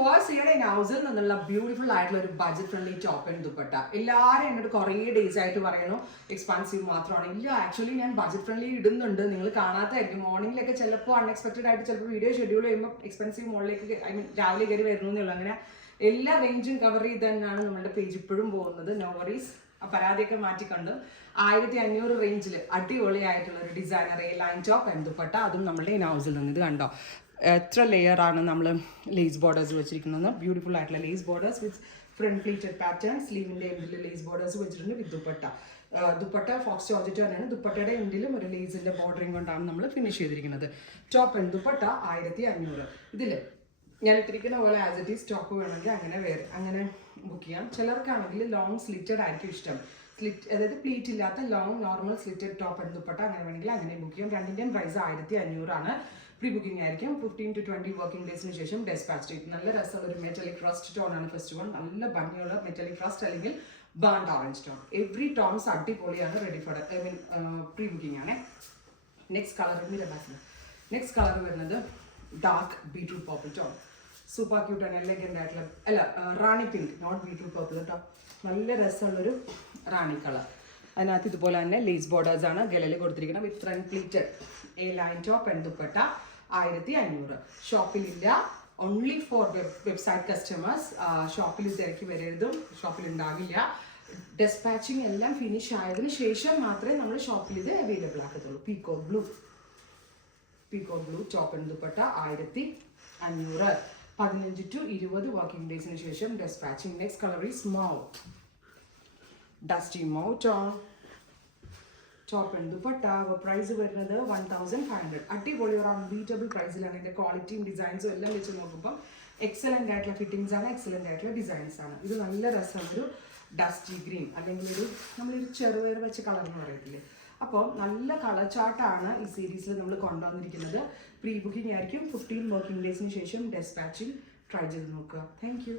First year നൗസിൽ നിന്നുള്ള beautiful ആയിട്ടുള്ള ഒരു budget friendly top and dupatta. എല്ലാവരും എന്നോട് കുറേ ഡേയ്സ് ആയിട്ട് പറയുന്നു എക്സ്പാൻസീവ് മാത്രമാണ്. ഇല്ല, ആക്ച്വലി ഞാൻ ബഡ്ജറ്റ് ഫ്രണ്ട്ലി ഇടുന്നുണ്ട്, നിങ്ങൾ കാണാത്തായിരിക്കും. മോർണിംഗിലൊക്കെ ചിലപ്പോൾ അൺഎക്സ്പെക്റ്റഡ് ആയിട്ട് ചിലപ്പോൾ വീഡിയോ ഷെഡ്യൂൾ ചെയ്യുമ്പോൾ എക്സ്പെൻസീവ് മോളിലേക്ക് രാവിലെ കയറി വരുന്നേ ഉള്ളൂ. അങ്ങനെ എല്ലാ റേഞ്ചും കവർ ചെയ്ത് തന്നെയാണ് നമ്മുടെ പേജ് ഇപ്പോഴും പോകുന്നത്. No worries. പരാതിയൊക്കെ മാറ്റിക്കണ്ട് 1500 റേഞ്ചിൽ അടിപൊളിയായിട്ടുള്ള ഒരു designer line top and dupatta, അതും നമ്മുടെ നൗസിൽ നിന്ന്. ഇത് കണ്ടോ എത്ര ലെയറാണ് നമ്മൾ ലേസ് ബോർഡേഴ്സ് വെച്ചിരിക്കുന്നത്. ബ്യൂട്ടിഫുൾ ആയിട്ടുള്ള lace borders with front pleated pattern. സ്ലീവിൻ്റെ എൻഡിൽ ലേസ് ബോർഡേഴ്സ് വെച്ചിട്ടുണ്ട് with dupatta. Dupatta faux georgette തന്നെയാണ്. ദുപ്പട്ടയുടെ എൻഡിലും ഒരു ലേസിൻ്റെ ബോർഡറിങ് കൊണ്ടാണ് നമ്മൾ ഫിനിഷ് ചെയ്തിരിക്കുന്നത്. Top and dupatta 1500. ഇതിൽ ഞാൻ ഇട്ടിരിക്കുന്ന പോലെ ആസ് ഇറ്റ് ഈസ് ടോപ്പ് വേണമെങ്കിൽ അങ്ങനെ ബുക്ക് ചെയ്യാം. ചിലർക്കാണെങ്കിൽ ലോങ് സ്ലിറ്റഡ് ആയിരിക്കും ഇഷ്ടം. അതായത് പ്ലീറ്റ് ഇല്ലാത്ത long normal slitted top and dupatta അങ്ങനെ വേണമെങ്കിൽ അങ്ങനെ ബുക്ക് ചെയ്യാം. രണ്ടിൻ്റെയും പ്രൈസ് 1500 ആണ്. പ്രീ ബുക്കിംഗ് ആയിരിക്കും. 15 to 20 വർക്കിംഗ് ഡേയ്സിന് ശേഷം ഡെസ്പാച്ച് ഡേറ്റ്. നല്ല രസമുള്ള ഒരു മെറ്റാലിക് റസ്റ്റ് ടോൺ ആണ് ഫസ്റ്റ് വൺ. നല്ല ഭംഗിയുള്ള മെറ്റാലിക് റസ്റ്റ് അല്ലെങ്കിൽ burned orange tone. Every tones അടിപൊളിയാണ്. റെഡി ഫോർ പ്രീ ബുക്കിംഗ് ആണ്. നെക്സ്റ്റ് കളർ വരുന്നത് dark beetroot purple tone. Super cute ആണ്. എലഗൻ്റ് ആയിട്ടുള്ള rani pink, not beetroot purple കേട്ടോ. നല്ല രസമുള്ളൊരു റാണി കളർ. അതിനകത്ത് ഇതുപോലെ തന്നെ ലേസ് ബോർഡേഴ്സ് ആണ് ഗലയിൽ കൊടുത്തിരിക്കുന്നത് with front pleated line top and dupatta. 1500. ഷോപ്പിലില്ല, ഓൺലി ഫോർ വെബ്സൈറ്റ് കസ്റ്റമേഴ്സ്. ഷോപ്പിൽ തിരക്കി വരരുതും, ഷോപ്പിൽ ഉണ്ടാവില്ല. ഡെസ്പാച്ചിങ് എല്ലാം ഫിനിഷ് ആയതിനു ശേഷം മാത്രമേ നമ്മൾ ഷോപ്പിൽ ഇത് അവൈലബിൾ ആക്കത്തുള്ളൂ. Peacock blue top and dupatta 1500. 15 to 20 working ഡേയ്സിന് ശേഷം despatching. Next colour is mauve dusty mauve tone top and dupatta. Price വരുന്നത് 1500. അടിപൊളി ഒരു അൺബീറ്റബിൾ പ്രൈസിലാണ്. ഇതിൻ്റെ ക്വാളിറ്റിയും ഡിസൈൻസും എല്ലാം വെച്ച് നോക്കുമ്പോൾ എക്സലൻ്റ് ആയിട്ടുള്ള ഫിറ്റിംഗ്സ് ആണ്, എക്സലൻ്റ് ആയിട്ടുള്ള ഡിസൈൻസ് ആണ്. ഇത് നല്ല രസമുള്ളൊരു ഡസ്റ്റി ഗ്രീൻ അല്ലെങ്കിൽ നമ്മളൊരു ചെറുപയർ വെച്ച കളർ എന്ന് പറയത്തില്ലേ. അപ്പോൾ നല്ല കളർ ചാർട്ടാണ് ഈ സീരീസിൽ നമ്മൾ കൊണ്ടുവന്നിരിക്കുന്നത്. പ്രീ ബുക്കിംഗ് ആയിരിക്കും. 15 വർക്കിംഗ് ഡേയ്സിന് ശേഷം ഡെസ്പാച്ചിങ്. ട്രൈ ചെയ്ത് നോക്കുക. Thank you.